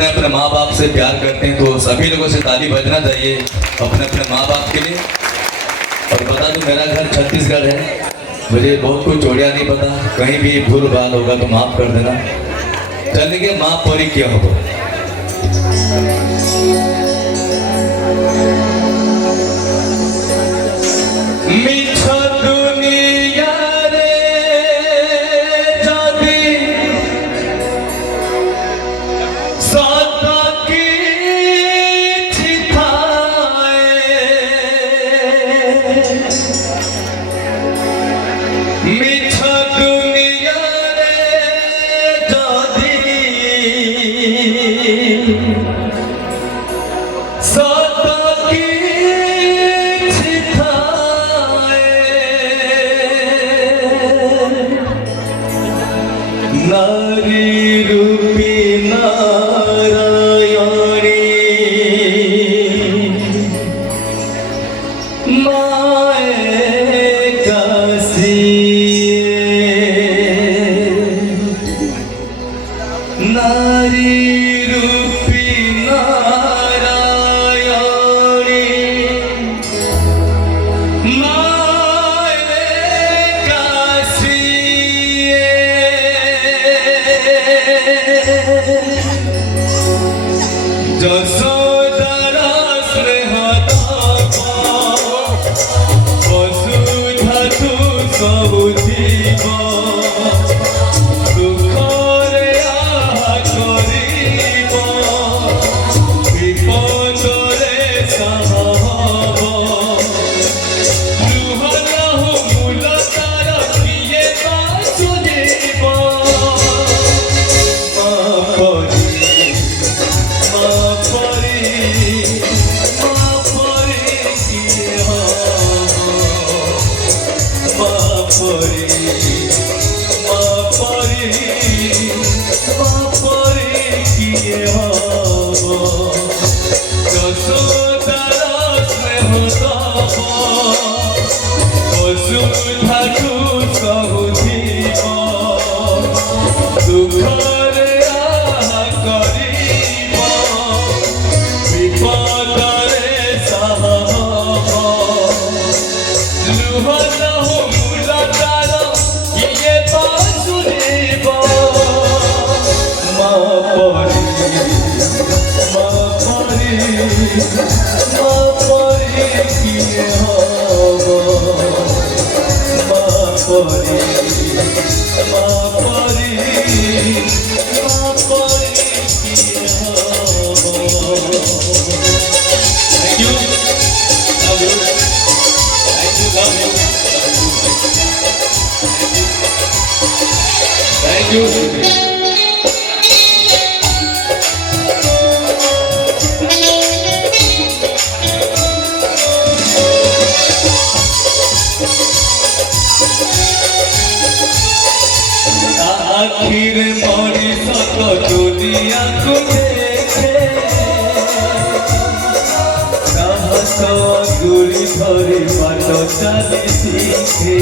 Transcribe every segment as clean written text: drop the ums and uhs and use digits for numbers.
अपने अपने माँ बाप से प्यार करते हैं तो सभी लोगों से ताली बजना चाहिए अपने अपने माँ बाप के लिए। और बता दूं मेरा घर छत्तीसगढ़ है, मुझे बहुत कुछ जोड़िया नहीं पता, कहीं भी भूल भाल होगा तो माफ कर देना। चलेंगे माँ परी क्या हो। मीठा दुनिया रे जादी साता की चिताए, मीठा दुनिया रे जादी साता की नारी रूपी नारायणी माए काशी, नारी रूपी नारायणी যশোদারা স্নেহদাতা বসুধা তু ସବୁ জীব দুঃখরে আহা করিব বিপদরে সাহা হব লুহ লহ মূল তার কিয়ে তা শুনিব বসুধাতু সহু জীব দুঃখরে আহা করিব বিপদরে সাহা হব লুহ লহ মূল তার কিয়ে তা শুনিব মা পরি মা পরি মা পরি কিয়ে হব মা পরি মা পরি মা পরি কিয়ে হব। Thank you. Love you. Thank you. Love you. Thank you. Thank you. आखिर मनीष तो दुनिया को देखे साहस गुरी धरी बाट चली सीखे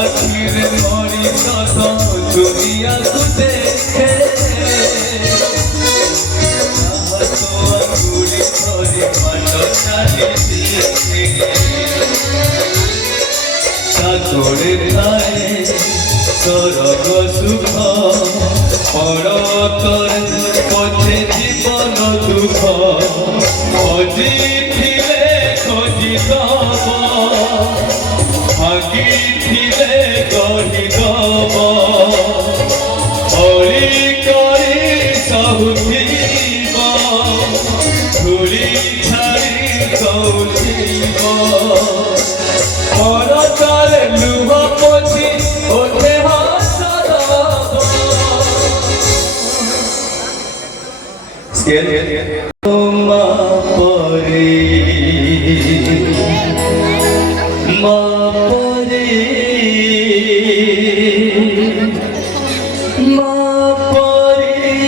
आखिर मनीष तो दुनिया को देखे साहस गुरी धरी बाट चली सीखे सागरे थाए सरग सुख परतर पछे जीवन दुख खोजी थिले खोजी दब भागी थिले गढ़ी दब हरि करी सहुथिब धूली छाड़ी कौथिब परतारे लुह पोछी ओठे हासरब मा परी मा परी मा परी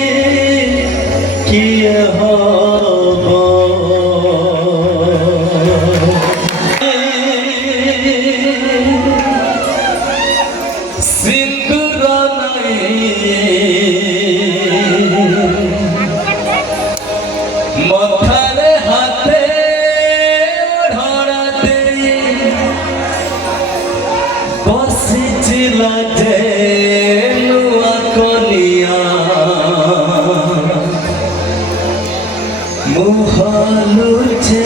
किए हब सिंदूर नहीं लाजे नुआ कोनिया मुहालु छे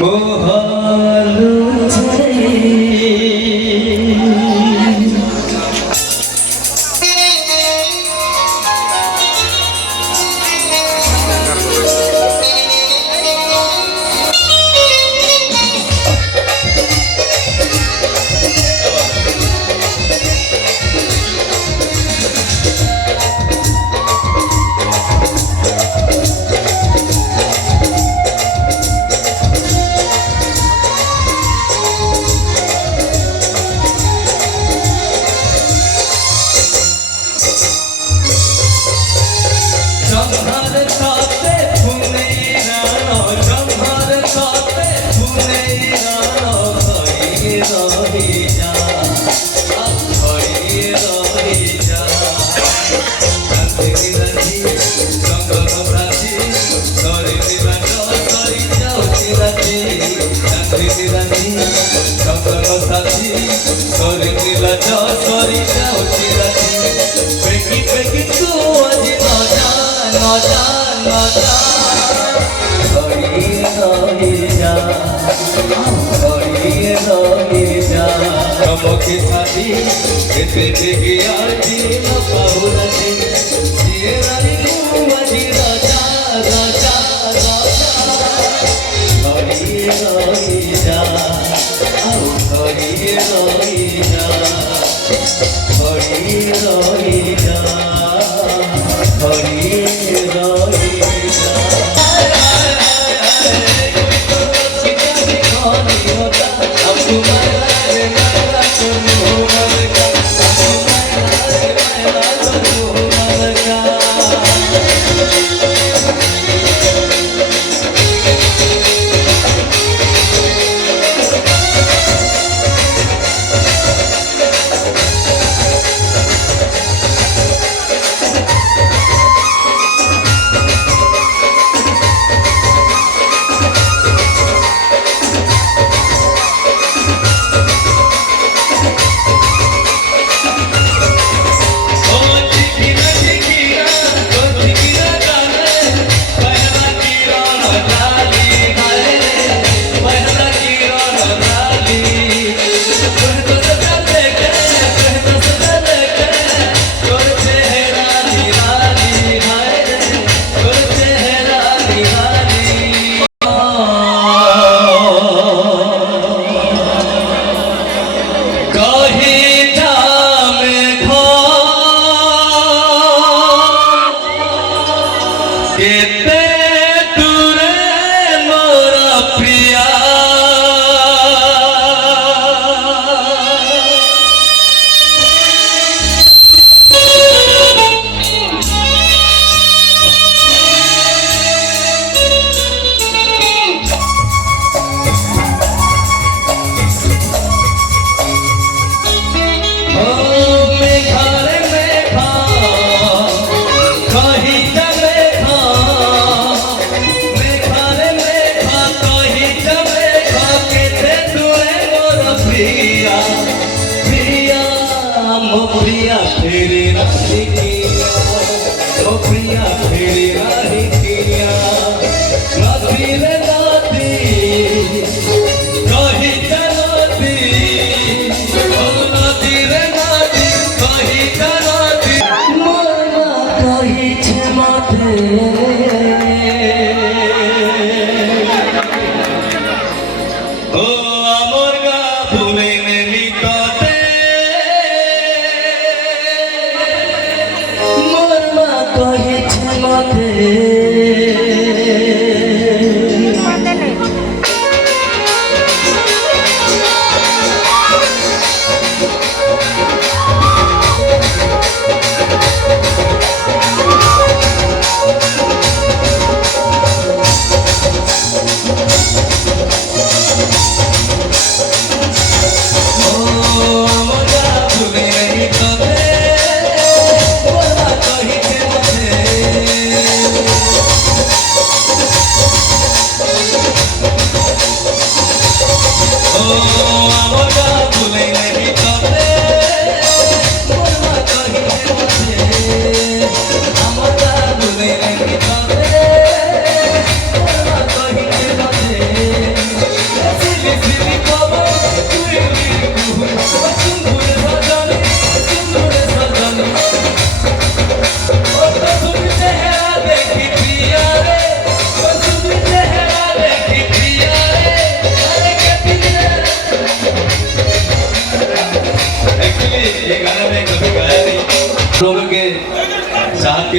मुहालु छे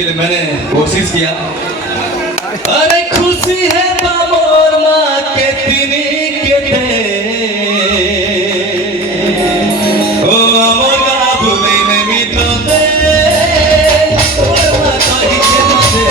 फिर मैंने कोशिश किया। अरे खुशी है बाबोर माँ के तिनी के दे ओ अमर गाबु में मितो दे और माँ कही के मते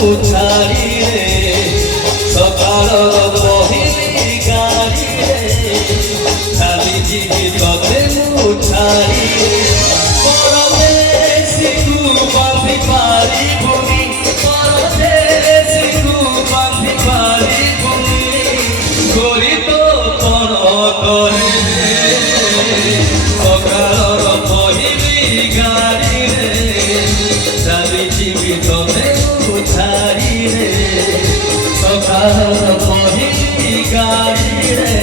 उछाड़ी रे सकाल बहिली गाड़ी रे खाली जीवी तोते उछाड़ी परदेसी तू बांधी पारी भूमि परदेसी तू बांधी पारी भूमि गोरी तो कण करे सकाल बहिली गाड़ी रे खाली जीवी तोते उछाड़ी रे सकाल बहिली गाड़ी रे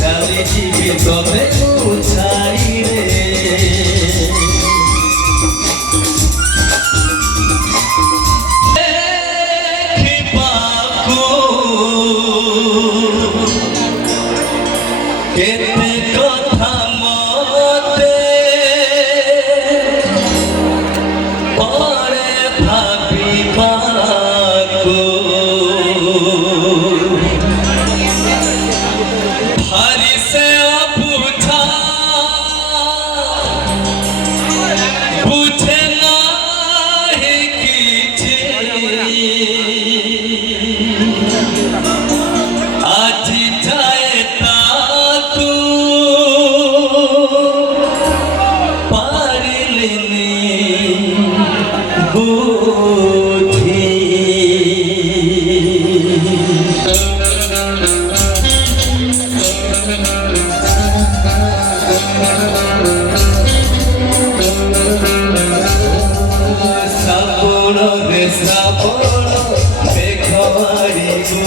खाली जीवी तोते उछाड़ी रे केते कथा मते परे भाबिबाको भारी से अबुझा बुझे नाही किछि आज जाए तू पारिलिनी बुझी श्रावण रे श्रावण मेघमारी गो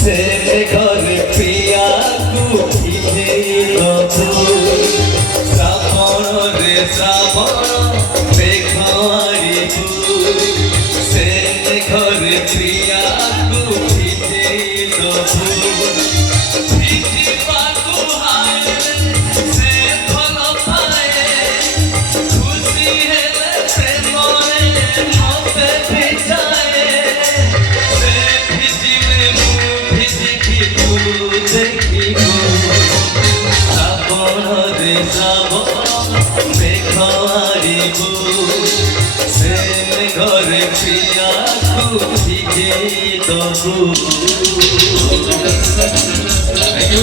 से घर प्रिया को भिजे श्रावण रे श्रावण मेघमारी गो से घर प्रिया को भिजे भिजी पाको हाय से फल पाए खुशी हेले प्रेम मते भिजाए से भिजिले मु भिजिकी तू देखिबो श्रावण रे श्रावण मेघमारी गो से घरे प्रिया को भिजे दबो।